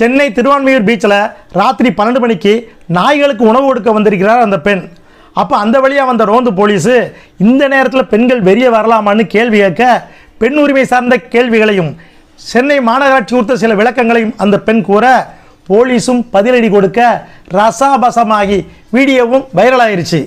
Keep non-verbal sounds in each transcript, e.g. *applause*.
சென்னை திருவான்மையூர் பீச்சில் ராத்திரி பன்னெண்டு மணிக்கு நாய்களுக்கு உணவு கொடுக்க வந்திருக்கிறார் அந்த பெண். அப்போ அந்த வழியாக வந்த ரோந்து போலீஸு இந்த நேரத்தில் பெண்கள் வெளியே வரலாமான்னு கேள்வி கேட்க பெண் உரிமை சார்ந்த கேள்விகளையும் சென்னை மாநகராட்சி கொடுத்த சில விளக்கங்களையும் அந்த பெண் கூற போலீஸும் பதிலடி கொடுக்க ரசாபசமாகி வீடியோவும் வைரலாயிருச்சு.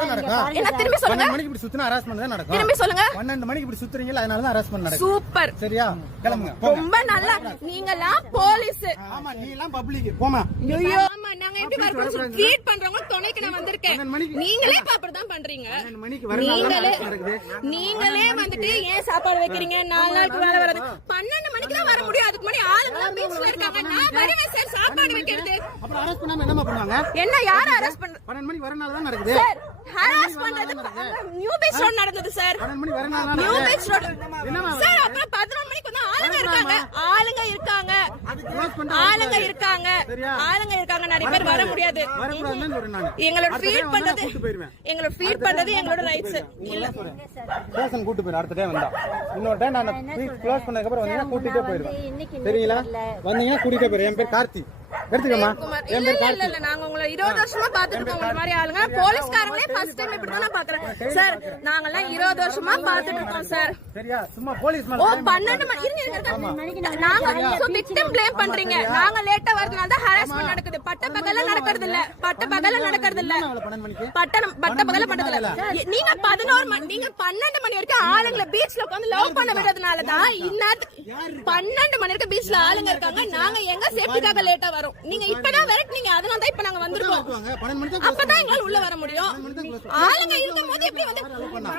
தான் நடக்கும். என்ன திரும்பி சொல்லுங்க. மணிக்கு இப்படி சுத்தினா ஹராஸ்மெண்ட் தான் நடக்கும். திரும்பி சொல்லுங்க. பன்னெண்டு மணிக்கு இப்படி சுத்துறீங்களா அதனால தான் ஹராஸ்மெண்ட் நடக்கும். சூப்பர். சரியா? கிளம்புங்க. போங்க. ரொம்ப நல்லா. நீங்கலாம் போலீஸ். ஆமா நீ எல்லாம் பப்ளிக் போமா ஐயோ ஆமா நாங்க எப்படி வரோம் ட்ரீட் பண்றவங்க துணைக்கு நான் வந்திருக்கேன். நீங்களே இப்ப அப்படிதான் பண்றீங்க. பன்னெண்டு மணிக்கு வரனால தான் நீங்களே வந்துட்டு ஏன் சாப்பாடு வைக்கிறீங்க? நாலு நாளுக்கு வேலை வராது பன்னெண்டு மணிக்கு தான் வர முடியும் அதுக்கு முன்னாடி ஆளுங்க பீச்ல இருக்காங்க. நான் வருவேன் சார். சாப்பாடு வைக்கிறது. அப்புறம் ஹராஸ் பண்ணாம என்னமா பண்ணுவாங்க? என்ன யார அரெஸ்ட் பண்ற பன்னெண்டு மணிக்கு வரனால தான் நடக்குது. ஹராஸ் பண்றது? நியூ பீச் ரோட் நடந்தது sir new beach road sir அப்புறம் பதினொரு மணிக்கு வந்து ஆளுங்க இருக்காங்க. ஆளுங்க இருக்காங்க. ஆளுங்க இருக்காங்க. சரியா? ஆளுங்க இருக்காங்க. நிறைய பேர் வர முடியாது. எங்களோட ஃபீட் பண்றது எங்களோட ஃபீட் பண்றது எங்களோட ரைட்ஸ் இல்ல. ஸ்டேஷன் கூட்டு போயிரு அடுத்த டைம் வந்தா. இன்னொரு டைம் நான் க்ளோஸ் பண்ணதுக்கு அப்புறம் வந்தீங்கன்னா கூட்டிட்டே போயிருவேன் சரிங்களா? வந்தீங்கன்னா கூட்டிட்டே போயிரு என் பேர் கார்த்தி. எடுத்துக்கம்மா. என் இல்ல பேர் இல்ல நாங்க உங்களை இருபது வருஷமா பாத்துட்டு இருக்கோம் மாதிரி ஆளுங்க. போலீஸ்காரங்களே ஃபர்ஸ்ட் டைம் இப்படி தான் பாக்குறேன் சார் நாங்கெல்லாம் இருபது வருஷமா பாத்துட்டு இருக்கோம் சார். சரியா? சும்மா போலீஸ் ஓ மேல பன்னெண்டு மணி இருங்க, இருங்க. நாங்க விக்டிம் ப்ளேம் பண்றீங்க. நாங்க லேட்டா வரதுனால தான் ஹராஸ்மெண்ட் நடக்குது. பட்ட பகல்ல நடக்கிறது இல்ல பட்ட பகல்ல நடக்கிறது இல்ல பட்டணம் பட்ட பகல பண்றது இல்ல நீங்க பதினோரு மணி நீங்க பன்னெண்டு மணி வரைக்கும் ஆளுங்களை பீச்ல உட்காந்து லவ் பண்ண விடுறதுனால தான் இந்நேரத்துக்கு பன்னெண்டு மணி வரைக்கும் பீச்ல ஆளுங்க இருக்காங்க. நாங்க எங்க சேஃப்டிக்காக லேட்டா வரோம். நீங்க இப்பதான் விரட்டுனீங்க. அதனால தான் இப்ப நாங்க வந்திருக்கோம். அப்பதான் எங்களால உள்ள வர முடியும். ஆளுங்க இருக்கும் போது எப்படி வந்து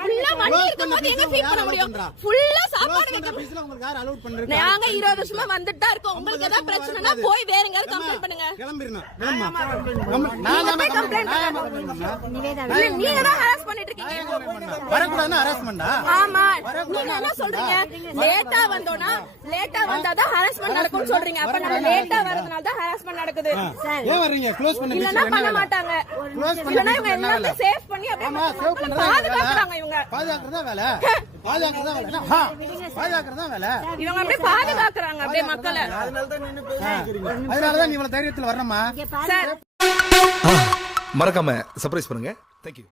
ஃபுல்லா வண்டி இருக்கும் போது எங்க ஃபீல் பண்ண முடியும்? ஃபுல்லா சாப்பாடு வைக்க நாங்க இருபது வருஷமா வந்துட்டு தான் இருக்கோம் உங்களுக்கு ஏதாவது பிரச்சனைனா போய் வேற எங்கயாவது கம்ப்ளைண்ட் பண்ணுங்க. நீங்க தான் நீங்க ஹராஸ் பண்ணிட்டு இருக்கீங்க வரக்கூடாதுன்னா ஹராஸ்மெண்டா ஆமா. நீங்க என்ன சொல்றீங்க? லேட்டா வந்தோம்னா லேட்டா வந்தாதான் ஹராஸ்மெண்ட் நடக்கும்னு சொல்றீங்க. அப்ப நம்ம லேட்டா வரதுனால தான் ஹராஸ்மெண்ட் நடக்குது. ஏன் வர்றீங்க? க்ளோஸ் பண்ண இல்லன்னா பீச்ல பண்ண மாட்டாங்க. Close பண்ண இவங்க எல்லாத்தையும் சேவ் பண்ணி அப்படியே பாதுகாக்கிறாங்க இவங்க. பாதுகாக்கிறதா வேலை? *laughs* பாதுகாக்கிறதா வேலை? ஆ, பாதுகாக்கிறதா வேலை? இவங்க அப்படியே பாதுகாக்கிறாங்க அப்படியே மக்களை. அதனாலதான் நீ இவ்வளவு தைரியத்துல வரணுமா? சார். மறக்காம சர்ப்ரைஸ் பண்ணுங்க. தேங்க்யூ